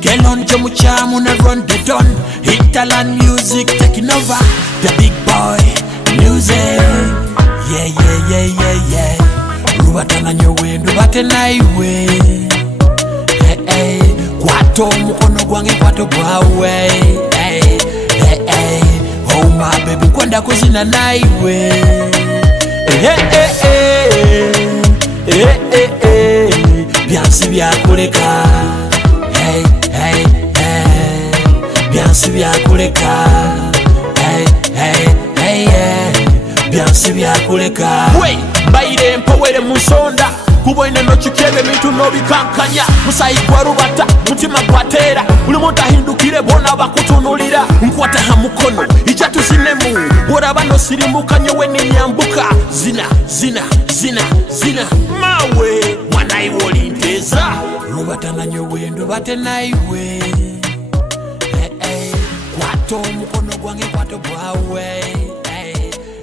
Get on Jamuchamu and run the don. Hinterland music taking over. The big boy music. Yeah, yeah, yeah, yeah, yeah. Rubatana nyowe, rubatana iwe. Hey, hey. Kwato mukono gwange kwato gwawe. Hey, hey, hey. Oh my baby, kwenda kuzina na iwe. Hey, hey, hey. Hey, hey, hey. Byansi byakuleka. Hey, hey, hey. Byansi byakuleka. Hey, hey, hey, hey. Byansi byakuleka. Wait, baire mpowere musonda. Kuboine no chikebe mitu no bikankanya. Musayi kwa rubata, mutima kwatera. Uli monta hindukire bona bakutunulira. Nkwata hamukono, ijatu zinemu. Wora bano sirimuka nyowe ni nyambuka. Zina, zina, zina, zina. Mawe, wanai woli nteza. Rubata na nyowe ndo bate na iwe. Hey, hey. Kwato mukono gwange kwato gwawe. Hey,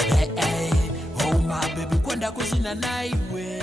hey, hey. Oh my baby, kwenda kuzina na iwe.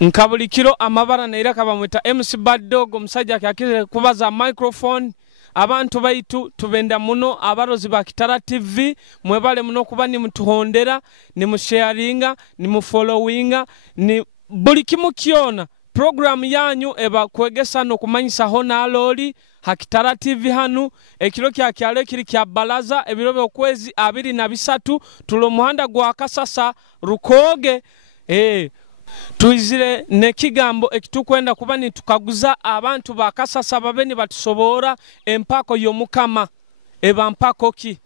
Nkabulikiro amabara naira kabamweta MC Baddog omusajja kyakire kubaza microphone abantu baitu tubenda muno abarozi ba Kitara TV mwebale muno kuba ni mutuhondera ni musharinga ni mufollowinga ni buli kimu kiona program yanyu eba Kwegesa no Kumanyisa hona aloli ha Kitara TV hanu ekiro kyale kiri kya balaza ebiro byokwezi 23 tulo muhanda gwa Kasasa Rukoge tuizire nekigambo ekitukwenda kuba ni tukaguza abantu ba Kasasa babeni batusobora empako yomukama eba mpako ki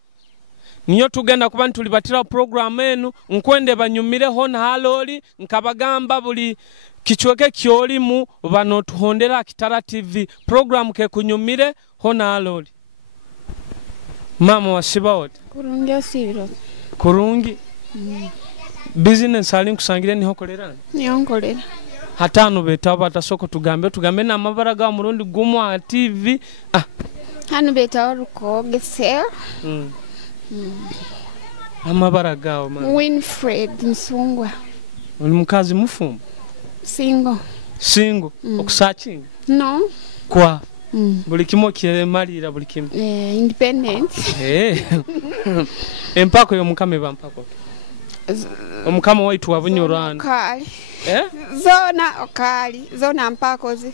niyo tugenda kuba ntulibatira program enu nkwende banyumire hona haloli nkabagamba buli kichweke kyolimu bano tuhondera Kitara TV program ke kunyumire hona haloli mama wasiba wote kurungi osibiro kurungi business ali nkusangire niho kolerana niho nkolera hatano betaba tasoko tugambe na mabara ga murundi gumu ha TV hano beta Rukoge sir amabara gawo man Winfred Msungwa uli mukazi mufumba singo okusachinga no kwa buli kimo kire malira buli kimo independent empako yo mukame ba mpako omukama waitu wabunyorana okali zona mpakozi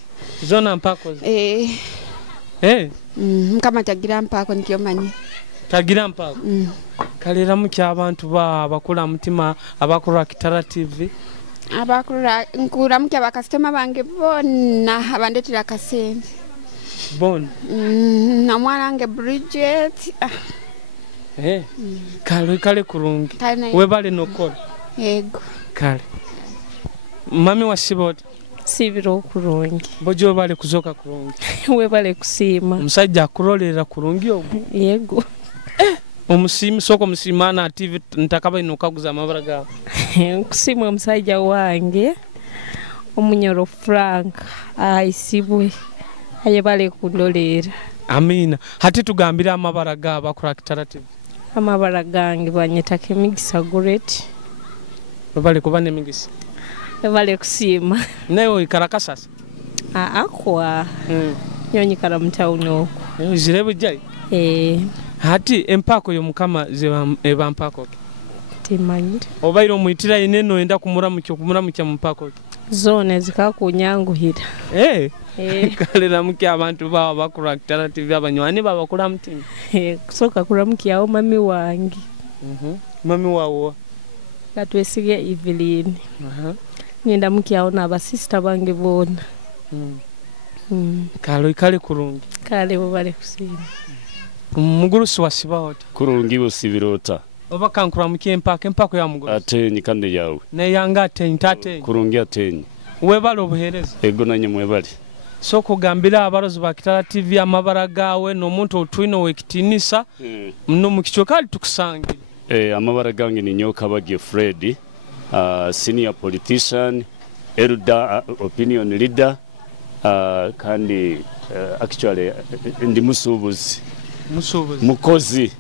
mukama tagira mpako ndiyo manyi tagira mpako kalera mukya abantu bakula mutima abakura Kitara TV abakura nkura mukya bakastoma bange bona abandetira kasente bona na mwarange Bridget kale kurungi webale nokora yego kale mami wasibote sibiro kurungi bojo bale kuzoka kurungi webale kusima musajja kurolera kurungi ogu yego omusimi soko musimana TV ntakaba inokaguza amabara ga kusima omusajja wange omunyoro Frank aisibwe ayebale kundolera amina hati tugambira amabara ga bakura Kitara TV amabara gange banyeta kemigisa great bale kubane migisa bale kusima nayo ikarakasasa akwa nyonyi kala mtauno zirebe jai hati empako yo mukama eba mpako timanyire obairo muitira ineno enda kumura mukya mpako zone zikakunyanguhira kalera mukya abantu bawa bakura Kitara TV abanywani babakura mutima kusoka kura mukya mami wangi mami wawo katwesige Evelyn nenda mukya na ba sister bange bona kale kurungi kale bale kusima mugurusi wasiba wote kurungi usibirota obakankura mukya empako ya mugurusi atenyi kande yawe ne yanga atenyi kurungi atenyi webale obuhereza ego nanye mwebale soko gambira abarozi ba Kitara TV amabara gawe no muntu otwino wekitinisa mno mukicho kali tukusangira amabara gange ni nyoka bagie Fred senior politician elder opinion leader kandi actually ndi musubuzi mukozi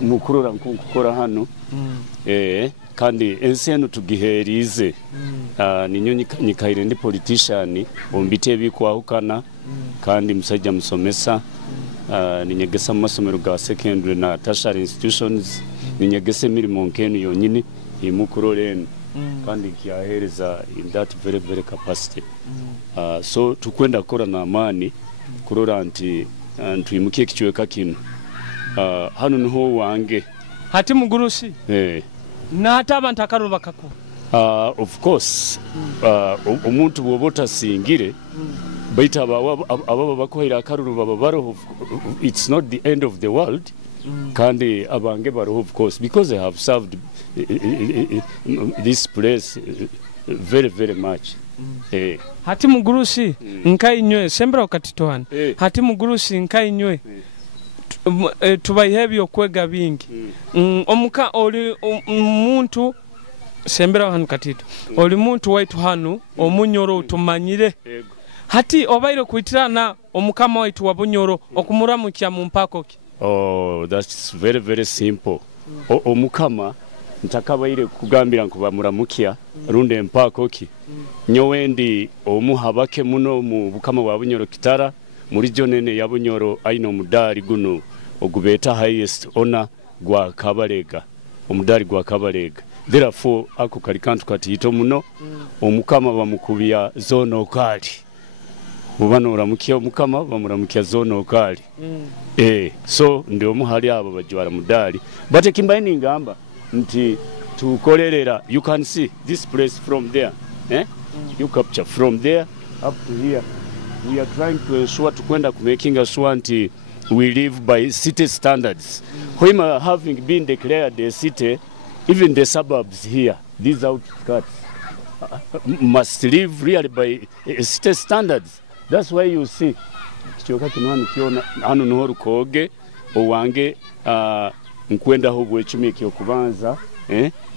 mukurura nkukora hano kandi ensi eno tugiheerize ninyo nyikaire ndi politician ombite ebikwahukana kandi musajja musomesa ninyegesa mu masomero ga secondary na tertiary institutions ninyegesa emirimo nk'eno yonyini imukurora eno kandi nkiyaheereza in that very very capacity so tukwenda kukora n'amaani kurora nti twimuke ekichweka kino hano niho wange hati mugurusi n'ate abantu akalubo bakakuba of course omuntu bw'oba otasingire baitu ababa bakuhaire akaruru baba baroho it's not the end of the world kandi abange baroho of course because they have served this place very very much hati mugurusi nkainywe sembera okatitohana hati mugurusi nkainywe tubayihe byokwega bingi omuka oli muntu sembera hanu katito oli muntu waitu hanu omunyoro tumanyire hati obaire kuitirana omukama waitu wabunyoro okumuramukya mu mpako ki that's very very simple omukama ntakabaire kugambira nkuba muramukya runde mpako ki nyowe ndi omuhabake muno mu bukama bwa bunyoro Kitara muri jonene ya bunyoro aino mudari guno ogubeta highest honor gwa kabalega omudari gwa kabalega therefore ako kali kantu katito muno omukama bamukubya zono kali mubano oramukya omukama bamuramukya zono kali so ndio muhali abo bajwara mudari but ekimbaini ngamba nti tukolerera you can see this place from there you capture from there up to here we are trying to ensure to kwenda making sure nti we live by city standards when having been declared a city even the suburbs here these outskirts must live really by city standards. That's why you see kichoka kinwani kiona hano no Rukoge owange nkwenda ho bwechumi kyokubanza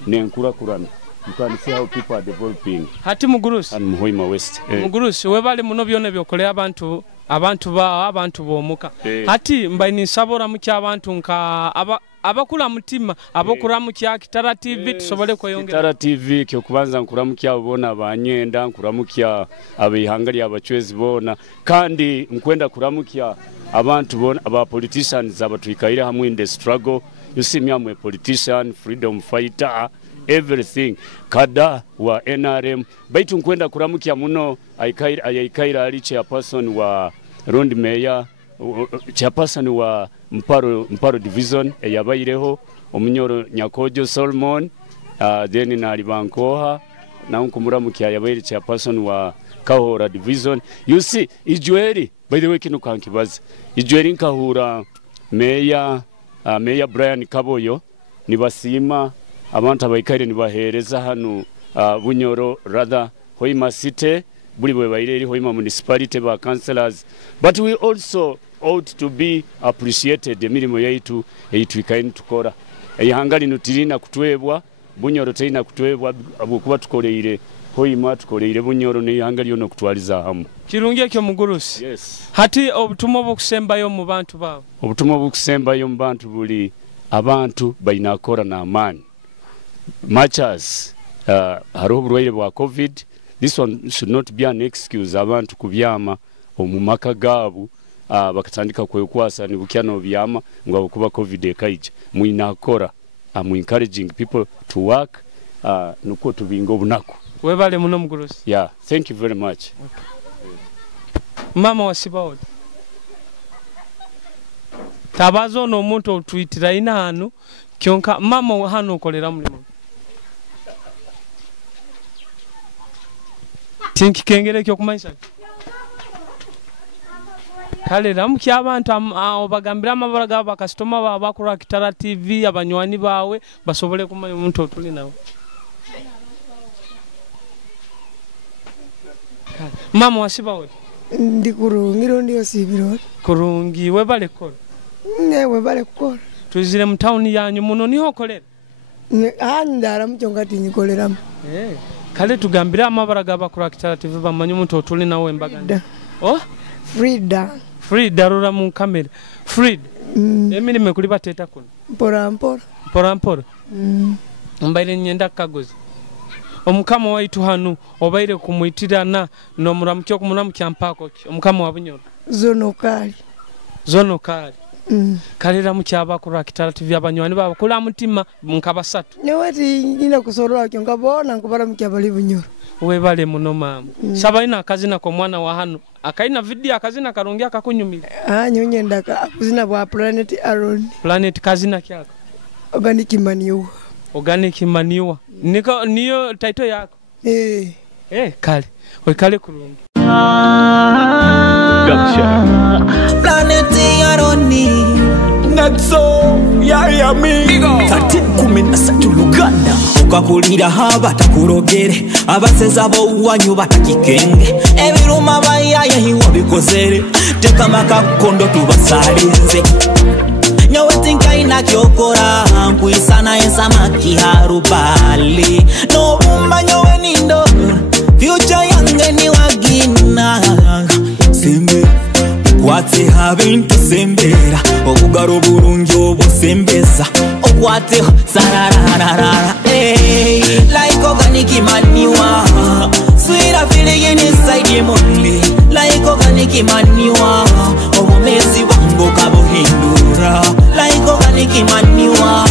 nenkura kurana. You can see how people are developing. Hati mugurusi and Muhoima West mugurusi webale muno byone byokole abantu bomuka hati mbaini sabora mukya abantu nka abakula mutima abokura mukya Kitara TV tusobole kweyongera Kitara TV kyokubanza nkura mukya ubona abanyenda nkura mukya abihangali abachwezi bona kandi nkwenda kuramukya abantu bona aba politicians abatwikaire hamwe in the struggle. You see me, I'm a politician, freedom fighter, everything kada wa NRM baitu nkwenda kuramukya muno ayikaira ali chairperson wa Round Mayor chairperson wa Mparo division eyabaireho omunyoro Nyakojo Solomon then nali bankoha na nkumuramukya yabaire chairperson wa Kahora division. You see ijweri by the way kino kankibaza ijweri nkahura Mayor Brian Kaboyo nibasima abantu abayikaire nibahereza hano bunyoro rather Hoima City buli bwe bayire Hoima municipality ba councillors, but we also ought to be appreciated emirimo yaitu ikaini tukora eyihangali nutirina kutwebwa bunyoro teina kutwebwa abukuba tukoleire Hoima tukoleire bunyoro neyihangali yono kutwaliza hamu kirungi kyo mugurusi. Yes. Hati obutumwa bokusembayo mu bantu bawo obutumwa bokusembayo mu bantu buli abantu bainakora na amani much as hariho oburwaire bwa COVID. This one should not be an excuse abantu kubyama omumaka gabu bakatandika kwekwasa ni bukyano byama ngo kuba COVID ekaije muinakora. I'm encouraging people to work nuko tubingo bunako webale muno mugurusi. Yeah, thank you very much. Okay. Mama wasibawo tabazo no muntu otwitira ina hanu kyonka mama hanu okolera mulimo tinki kengere kyo kumanyisa kale ramukya abantu obagambira amabara gaba customer baba bakura Kitara TV abanywani bawe basobole kumanya omuntu otuli nawe. Mama wasibawo ndi kurungiro ndiyo sibiro kurungi webale kola webale kola tuzire mu town yanyu muno niho kolera ndara mchongati nyikolera kale tugambira amabara gaba kura Kitara TV bamanyi omuntu otuli nawe embaga Frida rura mu kamera Frida emiri mekuli bateta kuno mpora mpora mbaire nyenda kagozi omukama waitu hanu obaire kumwitirana n'omuramukyo okumuramukya Empako omukama wa Bunyoro zono kali kalera mukyaba ku Kitara TV abanywani baba kula mutima nkabasatu newati nyina kusorora kyo ngabona nkubara mukyabali Bunyoro webale muno mama saba ina akazina ko mwana wa hanu akaina video akazina karungi akakunyumira nyonye ndaka akuzina bwa planet kazina kyako organic manure niko niyo title yako kale kale kurungi planet yaroni natso yayami kati 13 Luganda ukakulira haba takurogere abaseza bo wanyu batakikenge ebiruma bayaye hiwo bikozere teka makakondo tubasalinze nyawe tinkaina kyokora nkwisana ensamaki harubali no bumba nyawe nindo future yange ni wagina sembe kwate habintu sembera okugaro burungi obusembeza okwate sarararara like organic manure sweet feeling inside your money like organic manure obumezi wango kabuhindura like organic manure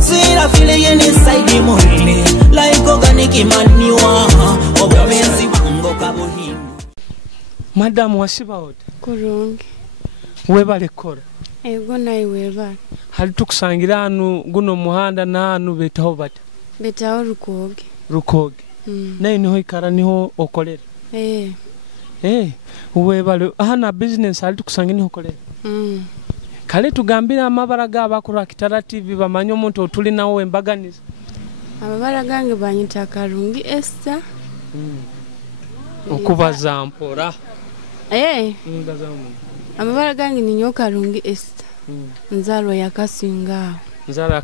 sweet feeling inside your money like organic manure obumezi wango kabuhindura. Madam wasibaote kurungi webale kora ego nayi webale hali tukusangira hanu guno muhanda na hanu betaho Rukoge nayo niho ikara niho okolera webale hana business hali tukusangira niho okolera kale tugambira amabara g'abakuru Kitara TV bamanye omuntu otuli nawo embaganiza amabara gange banyita Karungi Esther okubaza mpora amabara gange ni nyo Karungi Esther nzalo ya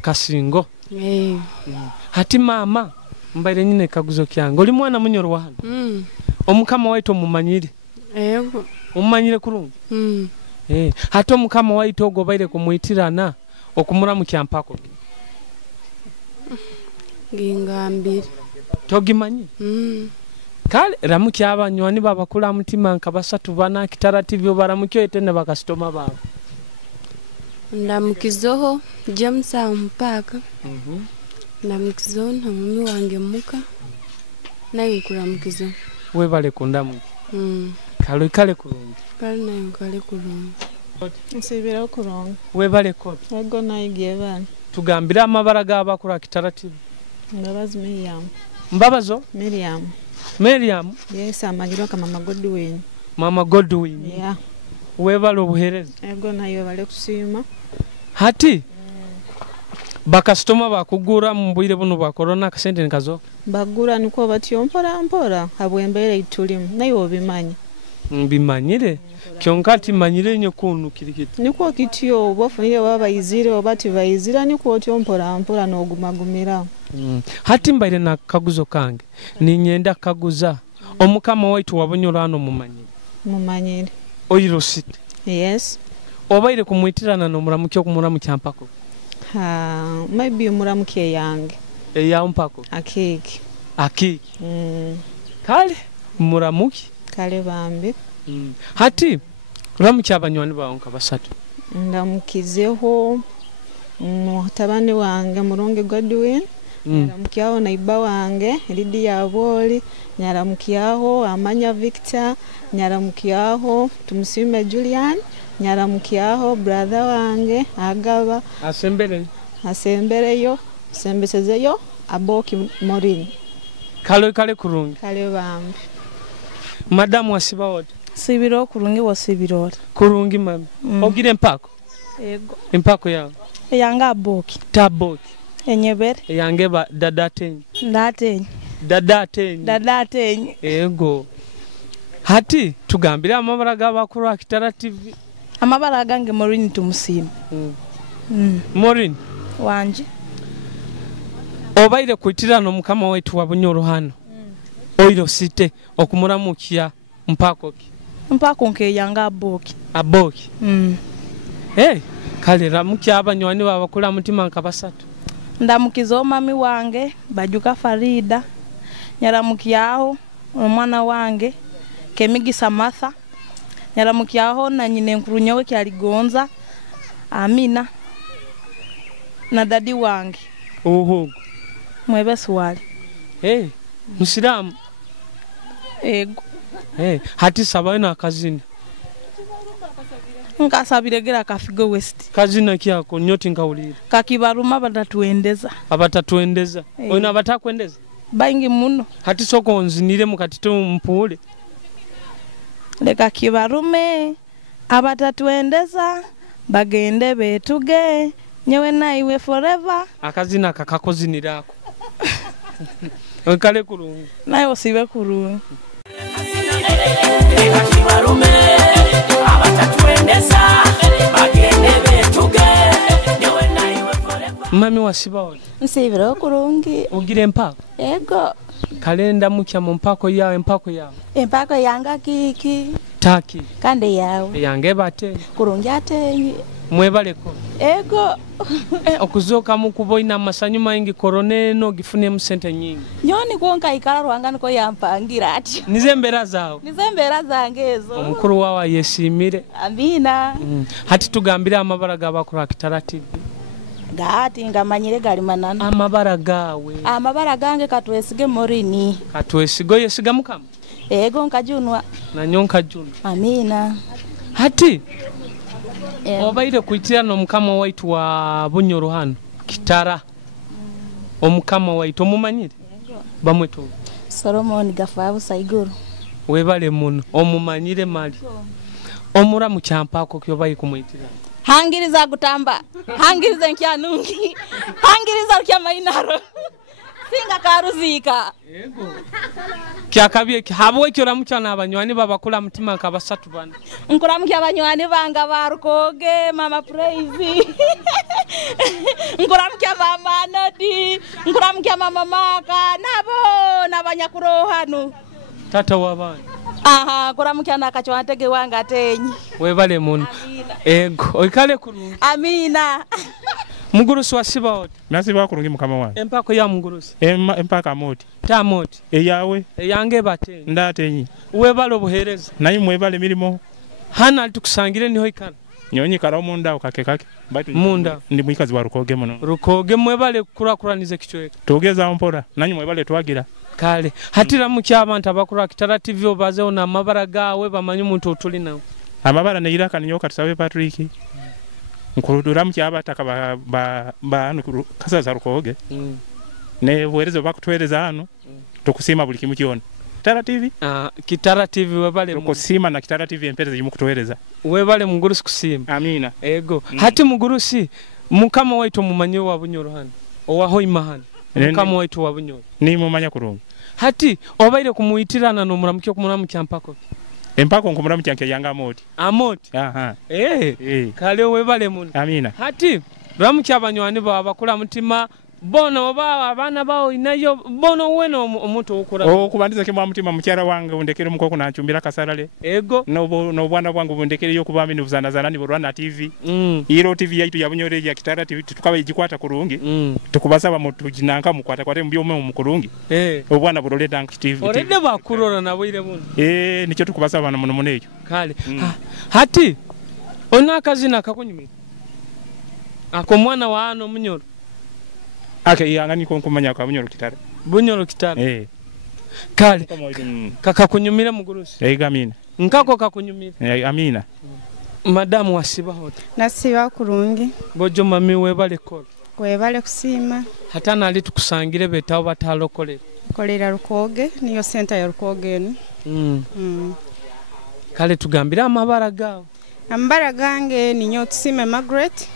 Kasingo hati mama mbaire nyine kaguzo kyange oli mwana Munyoro wa hano omukama waitu Omanyire Omanyire kurungi hati omukama waitu ogwo baire kumwitirana okumuramukya Empako ngingambire togimanyi kale ramukya abanywani babakula mutima nkabasatu bana Kitara TV baramukyo etene bakastoma babo ndamukizoho James Empako ndamukizoho na mami wange muka naye kuramukizo webale kundamu kale kurungi kale kurungi nsibira kurungi webale ko ego naye gyebana tugambira amabara g'abakula Kitara TV mbabazi mbabazo Miriam yes amanyirwa kama Mama Godwin webale obuhereza ego nayo bale kusima hati bakastoma bakugura mbwire buno bwa corona akasente nkazo bagura niko batyo mpora habwembere itulimu nayo obimanyi mbimanyire kyonkati manyire nyo kunu kirikiti niko kityo bofunire babayizire obati bayizira niko otyo mpora no gumagumira hati mbaire na kaguzo kange ni nyenda kaguza omukama waitu wa Bunyoro hano mumanyire oyiro city yes obaire kumwitirana no muramukyo kumuramukya Empako maybe muramukye yange ya Empako akiki kale muramuki kale bambi hati uramukya abanywani bawo nkabasatu ndamukizeho mutabani wange Mulonge Godwin nyaramukyaho naiba wange Lydia Aboli nyaramukyaho Amanya Victor nyaramukyaho Tumusime Julian nyaramukyaho brother wange Agaba asembereyo sembesezeyo Aboki Morin kale kurungi kale bambi Madam wasibaote sibiro kurungi wasibirora kurungi mama ogire Empako Empako yawe yanga Aboki taboki enyebere yange ba dadatenyi ego hati tugambira amabara g'abakuru Kitara TV amabara gange Morin tumusima Morin wanje obaire kwitirana omukama waitu wa Bunyoro hano oyiro site okumuramukya Empako nke yanga Aboki kale ramukya abanywani babakula mutima nkabasatu ndamukiza mami wange Bajuka Farida nyaramukiyaho omwana wange Kemigisa Martha nyaramukiyaho na nyine nkurunyowe kyaligonza Amina na dadi wange oho mwebesi wali Musiramu ego hati sabayo na kazini nkasabiregera kafigo west kazina kyako nyoti nkawulira kakibaruma abatatuendeza oyina abatakwendeza baingi muno hati soko nzinire mukatito mpule leka kibarume abatatuendeza bagende betuge nyewe naiwe forever akazina kakakozinirako okale kurungu naye osibe kurungu leka kibarume abatatuendeza bagende betuge nyewe naiwe forever. Mami wasiba oli nsibira kurungi ugire Empako ego kalenda mukya mu Empako yawe Empako yanga kiki taki kande yawe yange bate kurungi atenyi mwebaleko ego okuzoka mukuboina amasanyu maingi koroneno gifune mu sente nyingi nyoni konka ikala rwanga niko yampangira ati nizembera zawe nizembera zangezo omukuru wawe yesimire Amina hati tugambire amabara gabakura Kitara TV gati ngamanyire gali manana amabara gawe amabara gange katwesige morini katwesigo yesiga mukama ego nkajunwa na nyonka junu Amina hati obaire kuitira no mukama waitu wa Bunyoro hano Kitara omukama waitu omumanyire bamweto Solomon Gafabu Saiguru webale muno omumanyire mali omura mu Empako kyo bayi kumwitira hangiriza gutamba hangiriza nkyanungi hangiriza kya mainaro singa karuzika yego kyakabye habwe kyo ramucyana abanywani babakula mutima kabasatu bana nkuramukya abanywani banga ba Rukoge mama Praise nkuramukya mama Nodi nkuramukya mama Maka nabo nabanyakuro hano tata wabana aha kuramukya nakachwantege wanga tenyi webale muno ego oikale kurungi Amina mugurusi wasiba oti nasiba kurungi mukama wange Empako ya mugurusi Empako amoti tamoti eyawe yange bate ndatenyi webale obuhereza nayi mwebale mirimo hana alitukusangire niho ikana nyonyi kara munda ukake munda ndi mwikazi wa Rukoge muno Rukoge mwebale kurakuranize kichweka tugeza mpora nanyi mwebale twagira kale hatira mukya abantu abakura Kitara TV obaze ona amabara gawe bamanyi umuntu otuli nawe amabara ne iraka nyoka tusabe Patrick nkurudura mukya abataka ba kasaza Rukoge ne bwerezo bakutwereza hano tukusima buli kimu kiona Kitara TV Kitara TV webale tukusima na Kitara TV empereza yimukutwereza webale mugurusi kusima Amina ego hati mugurusi mukama waitu mumanyi wa Bunyoro hano owaho imahana mukama waitu wa Bunyoro ni mumanya kurungi hati obaire kumuitirana no muramukyo kumuramuka Empako Empako nkumuramukya nke yanga amoti aha kale webale muno Amina hati ramukya abanywani bakula mutima bono baba abana bawo inayo bono weno omuntu okura kubandiza ke mutima mukyara wange undekere mukoko nachumbira kasarale ego no bwana bwangu bundekere yo kubami ni buzana zalani Rwanda TV iro TV yaitu ya Bunyoro ya Kitara TV tukabe jikwata kurungi tukubasaba mutujinanka mukwata kwate mbyo mu kurungi obwana burole dank TV orede bakurora nabo ire muno nicho tukubasaba na muno muneyo kale hati ona kazina kakunyumira akomwana wa ano Munyoro ake yangani ko kumanya kwa Bunyoro Kitara kale kakakunyumira mugurusi Amina nkako kakunyumira Amina madamu wasiba hote nasiba kurungi bojo mami webale kola webale kusima hata nali tukusangire betawo batalokolera kolera Rukoge niyo center ya Rukoge kale tugambira amabara gawo ambara gange ninyo tusime Margaret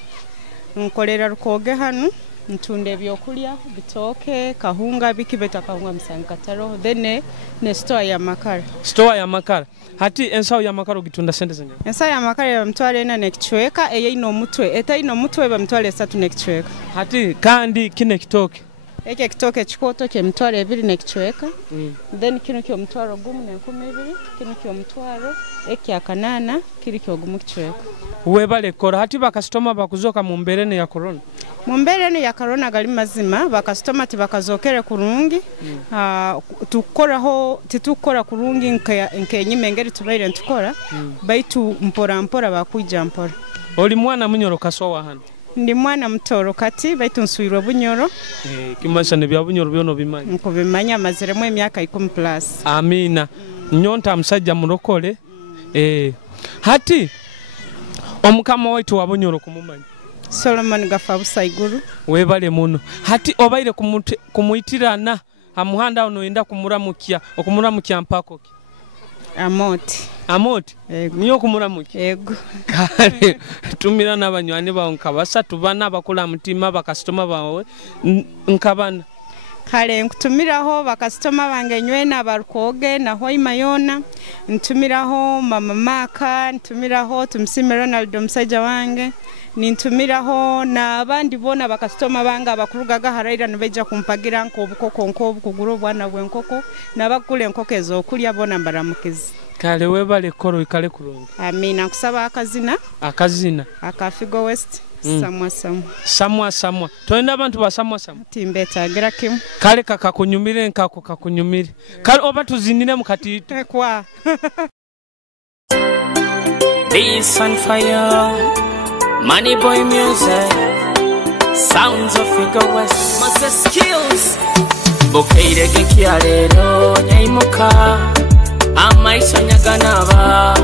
nkolera Rukoge hano ntunde byokulya bitoke kahunga bikibeta kahunga msankataro then ne store ya makara hati ensawo ya makara gitunda sente zenye ensawo ya makara ya mtwale na nekichweka ino omutwe eta ino omutwe ba mtwale 3 nekichweka hati kandi kine kitoke eke kitoke chikoto ke mtwale 2 nekichweka then kino kyo mtwaro gumu na 12 kino kyo mtwaro eke akanana kiri kyo gumu kichweka webale kora hati ba customer bakuzoka mu mberene ya corona Mumbere eno ya corona gali mazima bakasitoma tibakazookere kurungi titukora kurungi nkenyime engeri tubaire ntukora baitu mpora mpora bakwijja mpora. Oli mwana munyoro kaswa hano? Ndi mwana mutoro kati baitu nswirwe bunyoro. Kimasa ne bya bunyoro byono bimanya? Nkubimanya maziremu emyaka 10+. Amina. Nyonta musajja murokole. Hati omukama waitu wa bunyoro kumumanya? Solomon Gafabusa Iguru. Webale muno. Hati obaire kumuitirana amuhanda ono enda kumuramukya okumuramukya Empako ki? Amoti. Niyo kumuramukya. Yego. Kale tumira n'abanywani bawo nkabasatu bana bakula mutima bakasitoma bawe nkabana. Kale nkutumiraho bakasitoma bange nywena Rukoge na Hoimayona, ntumiraho mama Maka, ntumiraho tumsime Ronald musajja wange, nintumiraho na abandi bona bakasitoma banga bakurugaga haraira nibeja kumpagira nkobukoko nkobukuguru bwana bwenkoko nabakule enkoko ezokulya bona mbaramukizi. Kale webale koro ikale kurungi. Amina kusaba akazina Akafigo West. Samwa. Toenda abantu ba samwa. Timbeta girakimu. Kale kakakunyumire nkako kakunyumire. Kale oba tuzinire mukati kwa. Peace and fire. Money boy music. Sounds of Figo West. Master skills. Bokeire gekialero nyaimuka. Amaisha nyaganaba.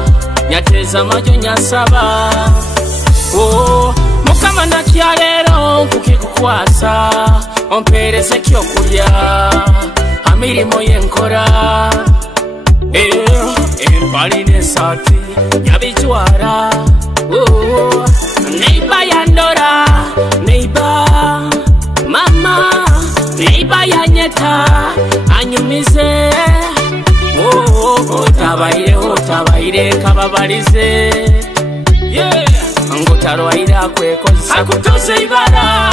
Nyateza majo nyasaba. Mukama nakyalero kukikukwasa ompereze kyokulya amirimo yenkora empali n'esaati nyabijwara neiba yandora neiba mama neiba yanyeta anyumize otabaire kababalize ngutaro aira kwekozesa akutoze ibara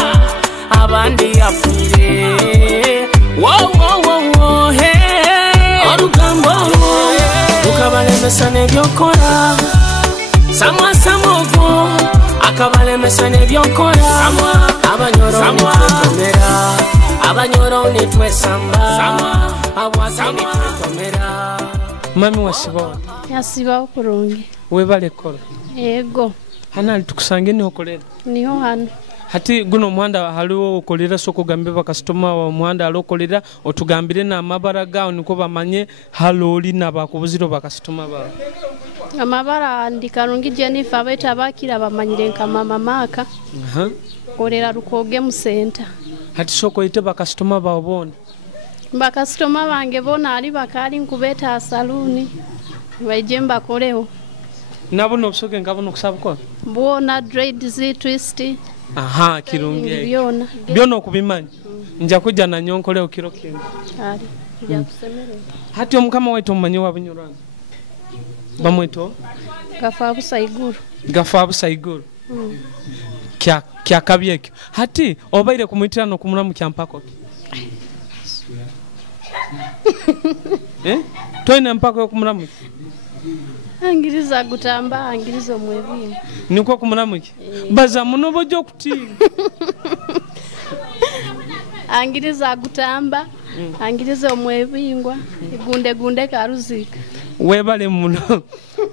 abandi afire wo hey orugambo ukabalemesa nebyokora samwa akabalemesa nebyokora abanyoro nitwesamba abwasani twetomera. Mami wasibawo? Yasibawo kurungi. Webale koro? Yego. Hana tukusange niho kolera? Niho hano. Hati guno muhanda haliwo okolera soko gambe bakasitoma wa muhanda alokolera otugambire na amabara gawo niko bamanye haloli nabakubuziro bakasitoma bawo. Amabara ndikarungi Jennifer beta bakira bamanyire nka mama Maka. Kolera Rukoge mu center. Hati soko ite bakasitoma bawo bona? Bakasitoma bange bona ali bakali nkubeta saluni. Bajemba koleho. Nabo nobusoke ngabo kusaba kwa? Bona dread twist. Aha, kirungi. Byono kubimanya. Nja kujja na nyonko leo kiro kingi. Ali. Nja kusemere. Hati omukama waitu omanyi wabunyurana. Bamweto? Gafabusa Iguru. Kya kabyekyo. Hati obaire kumuitirano kumulamu kya Empako ki? Toina Empako yokumulamu. Angiriza gutamba angirizo mwebinga. Niko kumulamuki? Baza muno bojo kutinga. Angiriza gutamba angirizo mwebingwa gunde karuzika. Webale muno.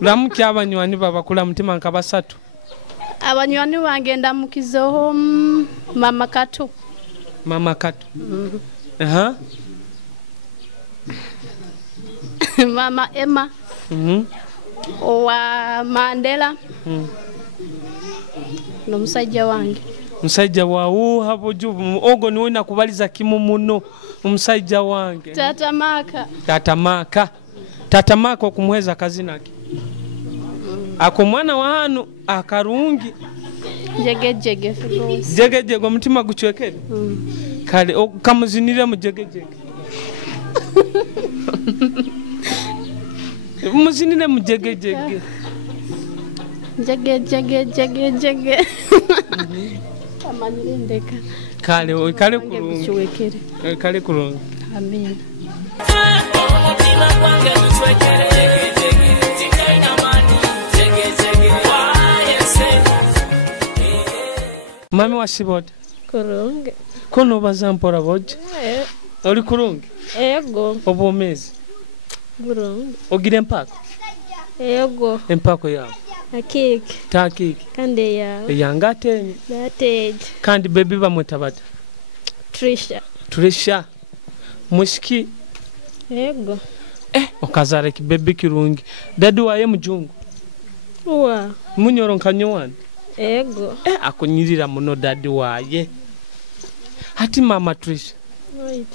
Lamuki abanywani babakula mutima nkabasatu. Abanywani wangenda mukizoho mama Kato. Mama Emma. Wa Mandela. No musajja wange. Musajja wawo hapo juu ogo niwe nakubaliza kimu muno umusajja wange. Tata Maka okumweza kazina ki. Ako mwana wa hanu akarungi. Jegejege omutima guchwekere. Kale kamuzinire mu jegejege. Muzinire mu jegejege. Jege. Amanyire ndeka. Kale kurungi. Kale kurungi. Amen. Mami wa Sibod. Kurungi. Kono bazampora boje. Oli kurungi? Ego. Obomezi. Burungi. Ogire Empako? Ego. Empako yawe. Akiki. Takiki. Kande yawe. Yangatenye. Dateje. Kandi baby bamwetabata. Trisha. Mushiki. Ego. Okazare ki baby kirungi. Dadi waye mujungu. Wa. Munyoro nkanyowani. Ego. Akunyirira muno dadi waye. Hati mama Trisha. Right.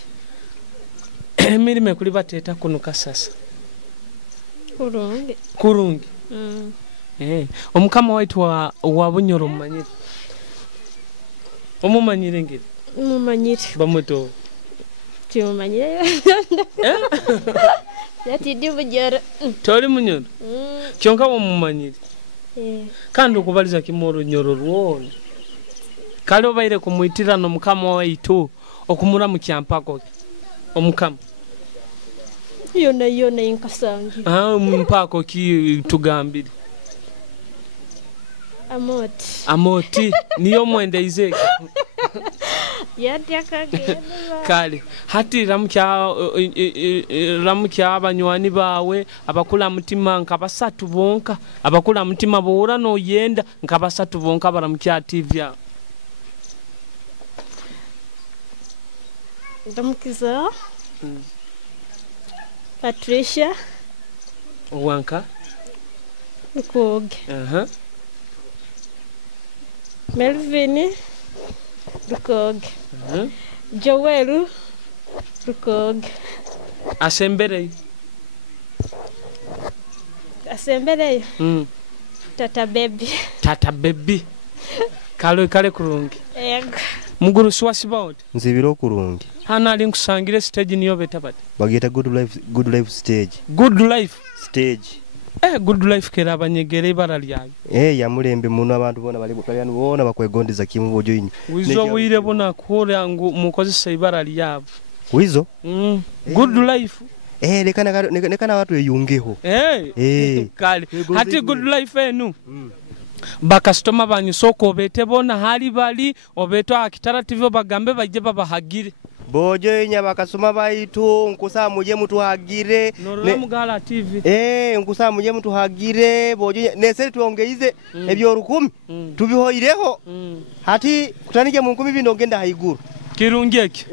Mirime kuli bateta kunuka sasa. Kurungi. Omukama waitu wa Bunyoro Omanyire. Omumanyire ngiri. Omumanyire. Bamuto. Omanyire. Yati ndi Bunyoro. Tori Munyoro. Kyonka omumanyire. Kandi okubaliza kimoro nyoro rwone. Kale obaire kumwitirano mukama waitu okumura mu Empako. Omukama. Yona inkasangi. Empako ki tugambire. Amoti niyo mwende izeke. Yatya kagenda. Kale hati ramukya abanywani bawe abakula mutima nkabasatu bonka abakula mutima boora no yenda nkabasatu bonka baramukya TV. Ndamukiza. Patricia. Wanka. Rukoge. Melvin. Rukoge. Joel. Rukoge. Asembere. Tata baby. Kale kurungi. Ego. Muguru swasiba oti. Nzibiro kurungi. Hana ali nkusangire stage niyo betabate. Bageta good life stage. Good life stage. Good life kera abanyegere ibara lyayo. Yamulembe muno abantu bona bali bukaliano bona bakwegondeza kimu bojo inyo. Wizo wire bona kore ngo mukozesa ibara lyabo. Wizo? Good life. Lekana watu eyungeho. Kale. Hati good life enu. Bakastoma banyu soko bete bona hali bali obeto akitara TV bagambe baje babahagire. Bojo inya bakasoma baitu nkusa muje mutuhagire. Mugala TV. Nkusa muje mutuhagire bojo neseri tuongeize ebyo 10 tubihoireho. Hati kutanije mu 10 bino ngenda haiguru. Kirungeki.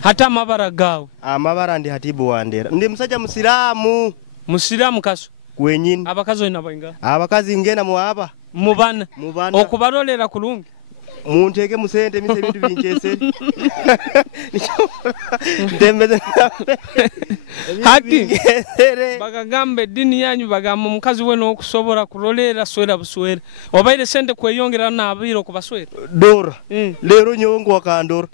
Hata amabara gawe. Amabara ndi hatibu wandera. Ndi musaja musiramu. Musiramu kaso. Kwenyini. Abakazo inabainga. Abakazi ngena muaba. Mubana. Okubarolera kulungi. Munteke musente mise bintu binchese. Ndembeze. Hati. Bagagambe dini yanyu bagamba mukazi we no okusobora kurolera swera buswera. Obaire sente kweyongera na abiro kubaswera. Dora. Lero nyongo wakandora.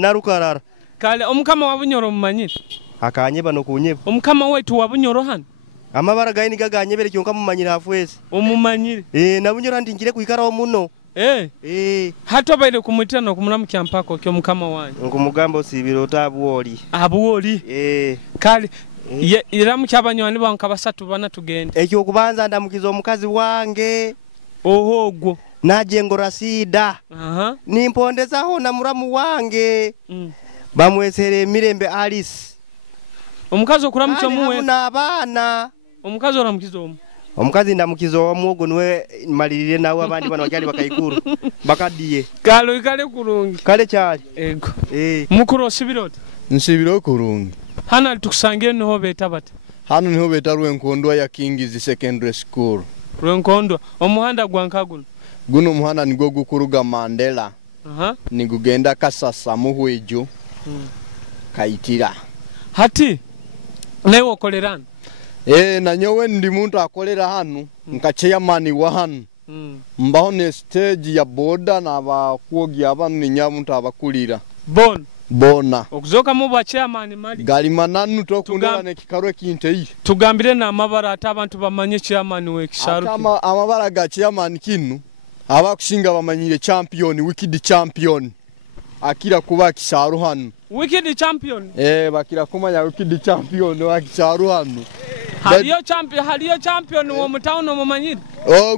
Narukarara. Kale omukama wa Bunyoro Omanyire. Akanyeba no kunyeba. Omukama wetu wa Bunyoro hano. Amabara gaini gaganyebere kyonka mumanyire afwese. Omumanyire. Na Bunyoro ndingire kuikara omuno. Hato baire kumwitana kumulamu Empako kyo mukama wanyu. Ngumugamba osibiro tabuoli. Abuoli. Kale iramu kyabanywani banka basatu bana tugende. Ekyo kubanza ndamukiza omukazi wange. Ohogwo. Najengo rasida. Nimpondezaho na muramu wange. Bamwesere Mirembe Alice. Omukazi okuramucha muwe. Na abana. Omukazi oramukizo omu. Omukazi ndamukizo omwogo nwe malirire nawe abandi bana bakyali bakayikuru. Bakadiye. Kalo ikale kurungi. Kale cyali. Ego. Mukuru osibirota. Nsibiro kurungi. Hana tukusangiye niho beta bata. Hano niho beta Rwenkondwa ya King's Secondary School. Rwenkondwa omuhanda gwankaguno. Guno muhanda nigo gukuruga Mandela. Nigugenda Kasasa muhwejo. Kaitira. Hati nawe okolerana. Na nyowe ndi muntu akolera hanu nka chairman wa hanu. Mbaho ne stage ya boda na bakwogi abantu ni nyamuntu abakulira. Bona. Okuzoka mu ba chairman mali. Gali mananu tokundana ne kikaro kinte. Tugambire na amabara ata abantu bamanye chairman we kisharu. Kama amabara ga chairman kinu abakushinga bamanyire champion wicked champion. Akira kuba kisharu hanu. Wicked champion. Bakira kumanya wicked champion wa kisharu hanu. haliyo champion wo mutaun Omanyire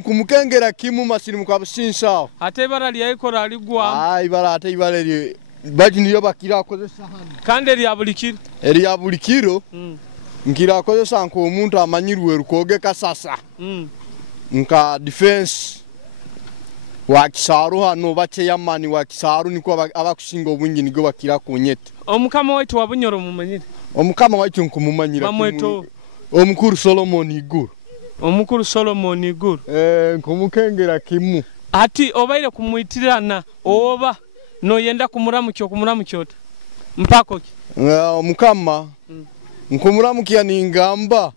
kumukengera kimu masiri mukabusinsa ate ibara lyayikora aligwa ibara ate ibara lye baji niyo bakira akozesa hano kandi lyabulikiro lyabulikiro nkira akozesa nko omuntu amanyirwe Rukoge kasasa nka defense wa Kisaru hano bache yamani wa Kisaru niko abakusinga obungi nigo bakira kunyete omukama waitu wabunyoro Omanyire omukama waitu nkumumanyira bamweto omukuru Solomon Iguru omukuru Solomon Iguru nkumukengera kimu ati obaire kumuitirana oba no yenda kumuramukyo Empako ki omukama nkumuramukia ningamba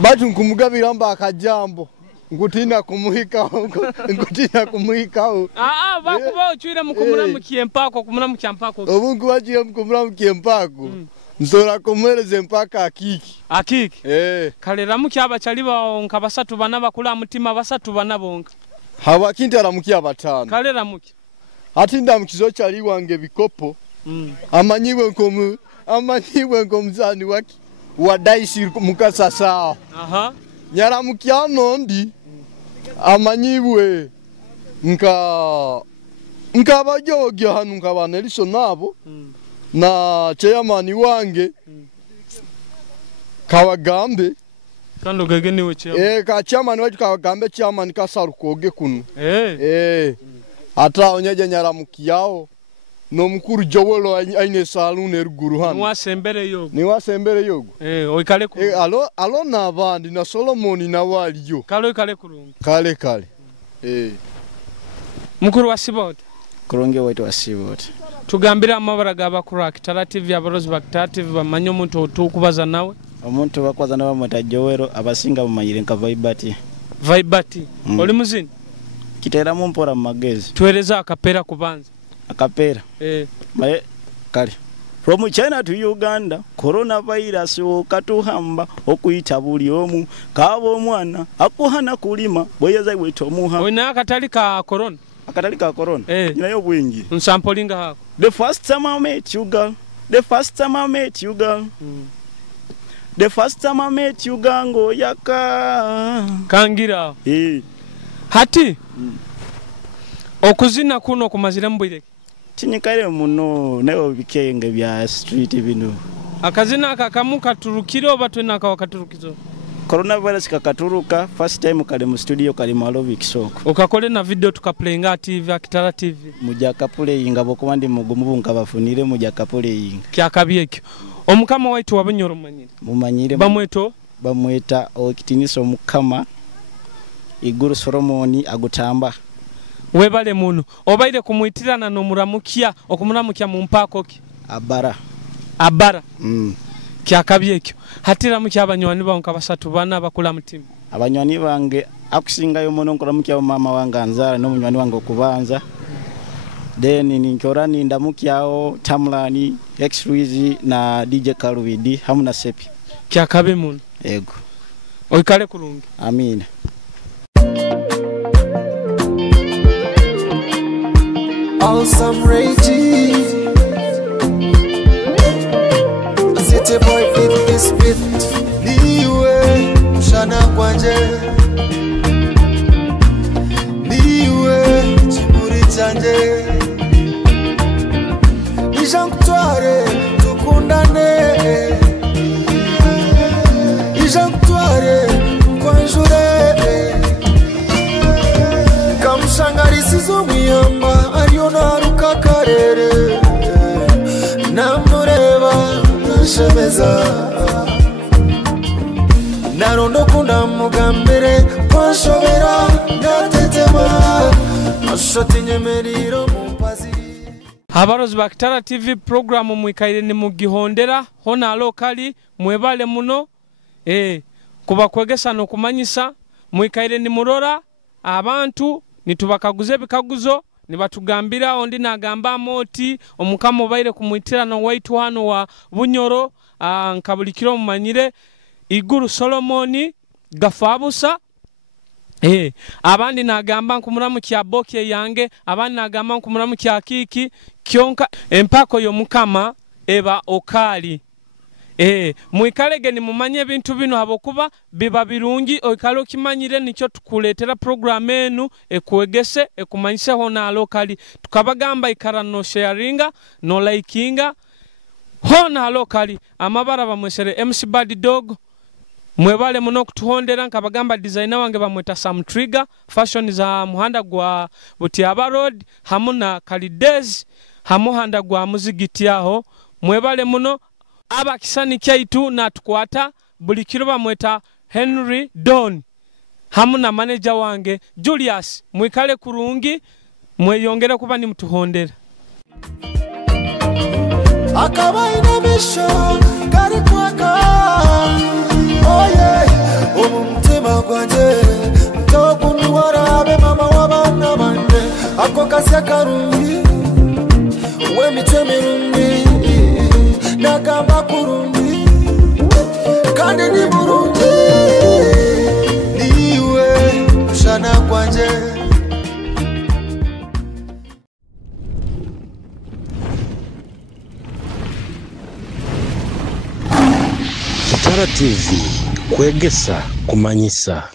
batu nkumugabira mba akajambo ngutina kumuhikaho bakuba ochwire mukumuramukye Empako kumuramukya Empako obungu bachiye mukumuramukye Empako nsora kumwereze mpaka akiki kalera mukya abachali bawo nka basatu bana bakula mutima basatu bana bonka hawa kintara mukya batano kalera mukya ati ndamukizo chali wange bikopo amanyiwe ngomzani waki wadaisi mukasa sawa nyara mukyano ndi amanyiwe nka bajoge hanu nka baneliso nabo na chairman wange kawagambe kando gege niwe chairman ka chairman wacu kawagambe chairman ka Rukoge kuno ata onyeje nyara mukiyao no mukuru jowolo aine salune ruguru hano niwasembere yogo oikale ku alo nabandi na Solomon na waliyo kale kurungi kale mukuru wa Sibot kurungi wetu wa Sibot tugambira amabara gabakuru Kitara TV abarozi ba Kitara TV bamanyo omuntu otukubaza nawe omuntu bakwaza nawe mutajowero abasinga Omanyire nka Vaibati oli muzini kitera mumpora magezi tueleza akapera kubanza akapera kale from China to Uganda coronavirus okatuhamba okuyita buli omu kabo omwana akuhana kulima boyeza wetu omuha oyina akatali ka corona nayo bwingi nsampolinga hako the first time I met you girl the first time I met you gango yaka kangira hati okuzina kuno kumazira mbwire tinyikale muno nayo bikenge bya street bino akazina akakamuka turukiro batwena akawakaturukizo coronavirus kakaturuka first time kale mu studio kale malovi kisoko ukakole na video tukaplayinga TV Kitara TV mujaka playinga bokomandi mugumu nkabafunire mujaka playinga kyakabyekyo omukama waitu wabunyoro Omanyire bamweta okitiniso omukama Iguru Solomon agutamba webale muno obaire kumuitirana no muramukya okumuramukya mu Empako ki abara kyakabyekyo hatira mukya abanywani banka basatu bana bakula mutima abanywani bange akusingayo muno nkoramukya mama wange anzara no munywani wange okubanza then ninkora nindamukyao Tamlani X-Rizzy na DJ Kalwidi hamuna sepi kyakabe muno yego oikale kulungi amina Awesome Reggie City boy fit this fit Niwe Mshana kwanje Niwe Chimuri chanje Ijankutware tukundane Ijankutware kwanjure Kamshangarisizo mwiyamba Ariona ruka karere Namureba Nashemeza Narondo kunda mugambere Kwanshobera Natetema Ashoti nyemeriro mumpazi Abarozi ba Kitara TV program mwikaire ni mugihondera hona lokali mwebale muno kuba Kwegesa no Kumanyisa mwikaire ni murora abantu nitubakaguze bikaguzo nibatugambira ondi nagamba moti omukamo baire kumuitirana waitu hano wa bunyoro nkabulikiro Omanyire Iguru Solomon gafabusa abandi nagamba nkumuramukia boke yange abandi nagamba nkumuramukia kiki kyonka Empako yo mukama eba okali Mwikalege ni mumanye ebintu bino habokuba biba birungi oikale okimanyire nikyo tukuletera program enu ekwegese ekumanyise hona locally tukabagamba ikara no sharinga no likinga hona locally amabara bamwesere MC Baddog mwebale muno kutuhondera nkabagamba designer wange bamweta Sam Trigger fashion za muhanda gwa Butiaba Road hamuna Kalidez hamuhanda gwa muzigiti aho mwebale muno abakisani kyaitu na tukwata buli kiro bamweta Henry Don hamuna manager wange Julius mwikale kurungi mweyongera kuba ni mtuhondera akabaina misho kari kwaka oye umutima gwanje mtokundu warabe mama wabana bande ako kasya karungi we mitwe mirungi nagamba kurungi kandi ni burungi niwe ushana kwanje Kitara TV, Kwegesa, Kumanyisa.